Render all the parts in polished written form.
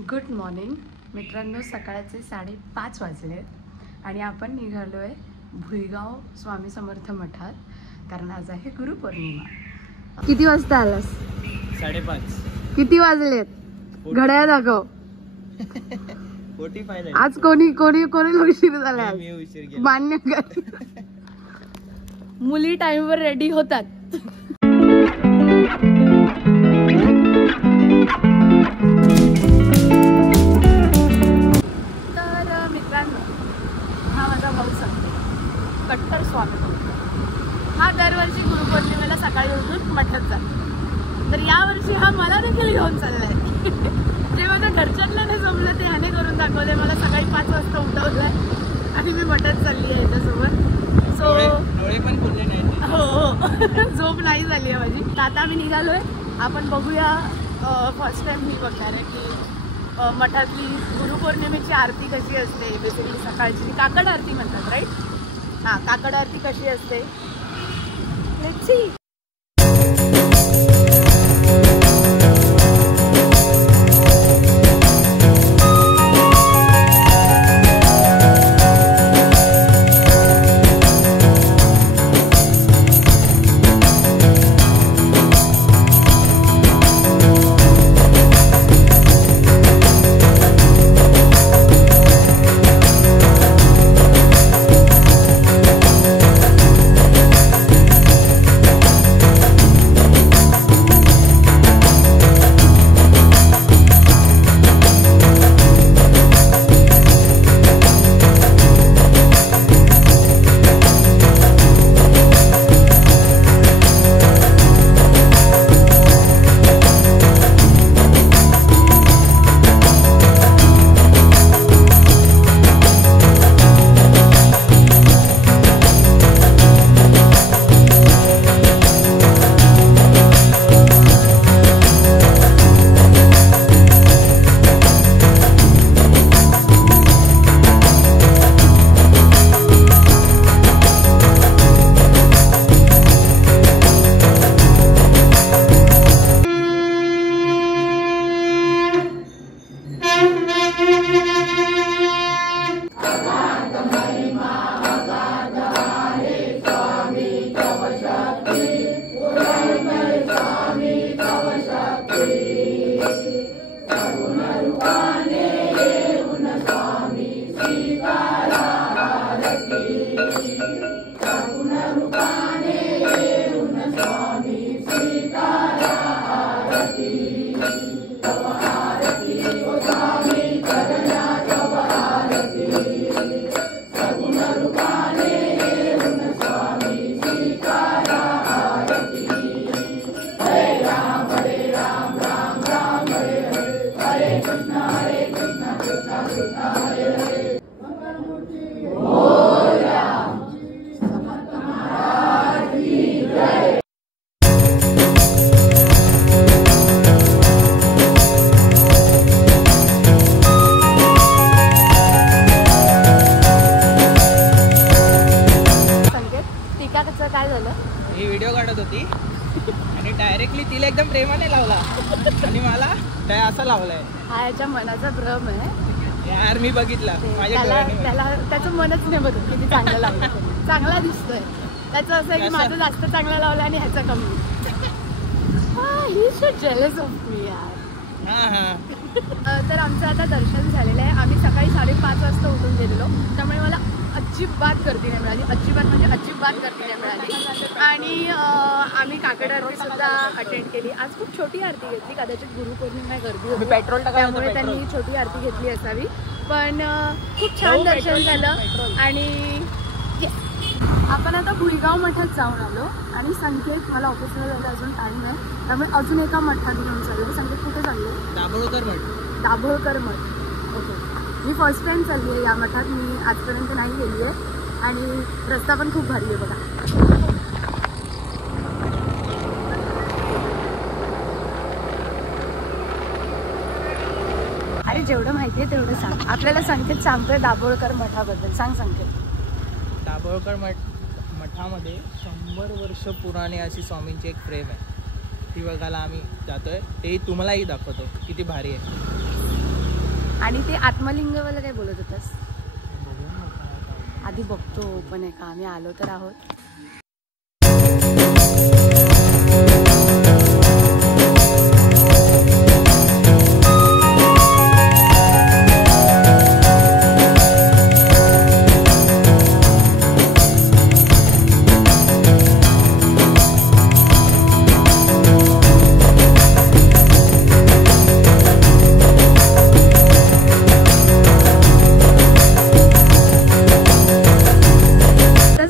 Good morning मित्रांनो, सकाळचे 5:30 वाजले आणि आपण निघालो आहे भुईगाव स्वामी समर्थ मठात, कारण आज आहे गुरुपौर्णिमा. किती वाजता आलास? 5:30. किती वाजलेत? घड्याळ दाखव. 45. आज कोणी उशीर झाला? मान्य कर. मुली टाइमवर रेडी होतात. तर मित्रांनो, हा माझा भाऊ सांगतो, कट्टर स्वामी. हा दरवर्षी गुरुपौर्णिमेला सकाळी उठून मठात जातो. तर यावर्षी हा मला देखील घेऊन चाललाय. जेव्हा तर घरच्यांना नाही जमलं ते ह्याने करून दाखवले. मला सकाळी 5 वाजता उठवलंय आणि मी मठात चालली आहे याच्यासोबत. डोळे पण खुलले नाही. हो, झोप नाही झाली आहे माझी. तर आता आम्ही निघालोय. आपण बघूया. फर्स्ट टाइम मी बघणार आहे की मठातली गुरुपौर्णिमेची आरती कशी असते. बेसिकली सकाळची काकड आरती म्हणतात, राईट? हां, काकड आरती कशी असते. Let's see. काय झालं? ही व्हिडिओ काढत होती आणि डायरेक्टली तिला एकदम प्रेमाने लावला आणि मला काय असं लावलंय. हा याच्या मनाचा भ्रम आहे यार. मी बघितला त्याला त्याचं मनच नाही बघत किती चांगलं लावलं. चांगला दिसतोय. त्याचं असं आहे की माझं जास्त चांगलं लावलं आणि ह्याचा कमी. He is so jealous of me यार. तर आमचं आता दर्शन झालेलं आहे. आम्ही सकाळी 5:30 वाजता उठून गेलेलो, त्यामुळे मला अजिबात गर्दी नाही मिळाली. अजिबात म्हणजे अजिबात गर्दी नाही मिळाली. आणि आम्ही काकड आरती सुद्धा अटेंड केली. आज खूप छोटी आरती घेतली. कदाचित गुरुपौर्णिमा गर्दी होती, पेट्रोल त्यामुळे त्यांनी छोटी आरती घेतली असावी. पण खूप छान दर्शन झालं. आणि आपण आता भुईगाव मठात जाऊन आलो आणि संकेत मला ऑफिसला जायला अजून टाईम आहे, त्यामुळे अजून एका मठात घेऊन चाललो. संकेत कुठे चालले? दाभोळकर मठ. दाभोळकर मठ. ओके. मी फर्स्ट टाइम चालली आहे या मठात. मी आजपर्यंत नाही गेली आहे आणि रस्ता पण खूप भारी आहे बघा. अरे जेवढं माहिती आहे तेवढं सांग. आपल्याला संकेत सांगतोय दाभोळकर मठाबद्दल. सांग संकेत. दाभोळकर मठामध्ये 100 वर्ष पुराणी अशी स्वामींची एक फ्रेम आहे. ती बघायला आम्ही जातोय. ते तुम्हालाही दाखवतो किती भारी आहे. आणि ते आत्मलिंगवाला काय बोलत होतास? आधी बघतो ओपन आहे का. आम्ही आलो तर आहोत.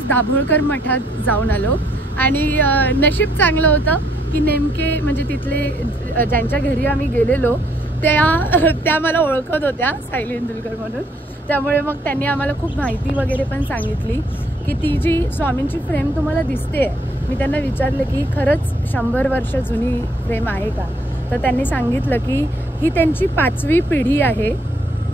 दाभोळकर मठात जाऊन आलो आणि नशीब चांगलं होतं की नेमके म्हणजे तिथले ज्यांच्या घरी आम्ही गेलेलो त्या मला ओळखत होत्या, सायली इंदुलकर म्हणून. त्यामुळे मग त्यांनी आम्हाला खूप माहिती वगैरे पण सांगितली की ती जी स्वामींची फ्रेम तुम्हाला दिसते. मी त्यांना विचारलं की खरंच 100 वर्ष जुनी फ्रेम आहे का. तर त्यांनी सांगितलं की ही त्यांची 5वी पिढी आहे.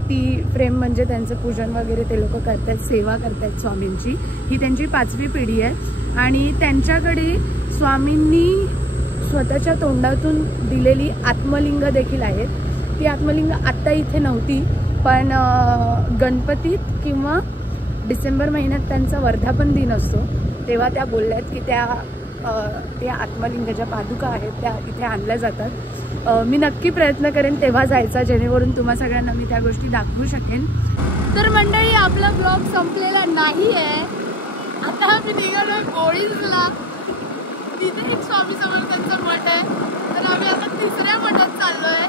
ती फ्रेम म्हणजे त्यांचं पूजन वगैरे ते लोक करतात, सेवा करतात स्वामींची. ही त्यांची 5वी पिढी आहे आणि त्यांच्याकडे स्वामींनी स्वतःच्या तोंडातून दिलेली आत्मलिंग देखील आहेत. ती आत्मलिंग आत्ता इथे नव्हती, पण गणपतीत किंवा डिसेंबर महिन्यात त्यांचा वर्धापन दिन असतो तेव्हा त्या बोलल्यात की त्या आत्मलिंग ज्या पादुका आहेत त्या इथे आणल्या जातात. मी नक्की प्रयत्न करेन तेव्हा जायचा, जेणेकरून तुम्हा सगळ्यांना मी त्या गोष्टी दाखवू शकेन. तर मंडळी, आपला ब्लॉग संपलेला नाही आहे. आता आम्ही निघालोय बोळीजला. तिथे एक स्वामी समर्थांचा मठ आहे. तर आम्ही आता 3ऱ्या मठात चाललोय.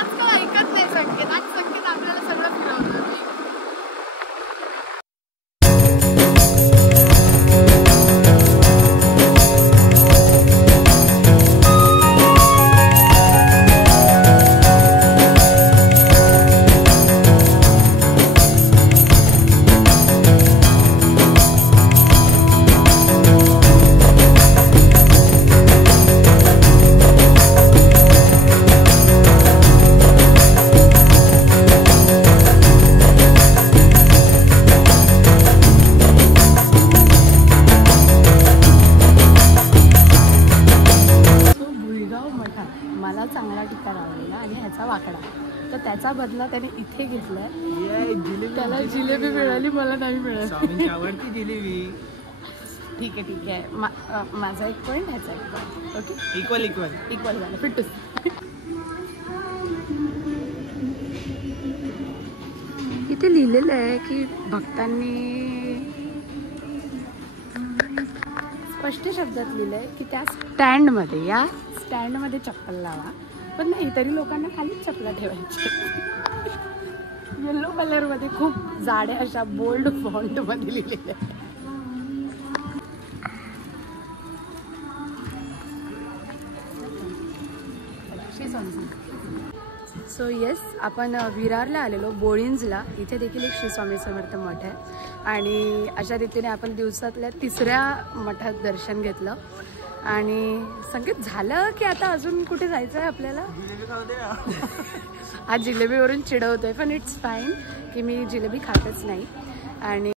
आज काय ऐकत नाही संकेत. आज संकेत आपल्याला सगळं फिरवणार. मला चांगला टिक्का लावलेला आणि ह्याचा वाकडा, तर त्याचा बदला त्याने इथे घेतलाय. त्याला जिलेबी मिळाली, मला नाही मिळाली. आवडती जिलेबी. ठीक आहे. माझा 1 पॉईंट, ह्याचा 1 पॉईंट. ओके, इक्वल झालं. फिटूस. इथे लिहिलेलं आहे की भक्तांनी स्पष्ट शब्दात लिहिलंय की त्या स्टँडमध्ये चप्पल लावा. पण नाही, तरी लोकांना खालीच चपला ठेवायची. येलो कलरमध्ये खूप जाड्या अशा बोल्ड फॉन्टमध्ये लिहिलेल्या आहे. सो येस, आपण विरारला आलेलो, बोळिंजला. इथे देखील एक श्री स्वामी समर्थ मठ आहे आणि अशा रीतीने आपण दिवसातल्या 3ऱ्या मठात दर्शन घेतलं. आणि संकेत झालं की आता अजून कुठे जायचं आहे आपल्याला. आज जिलेबीवरून चिडवतोय, पण इट्स फाईन की मी जिलेबी खातच नाही. आणि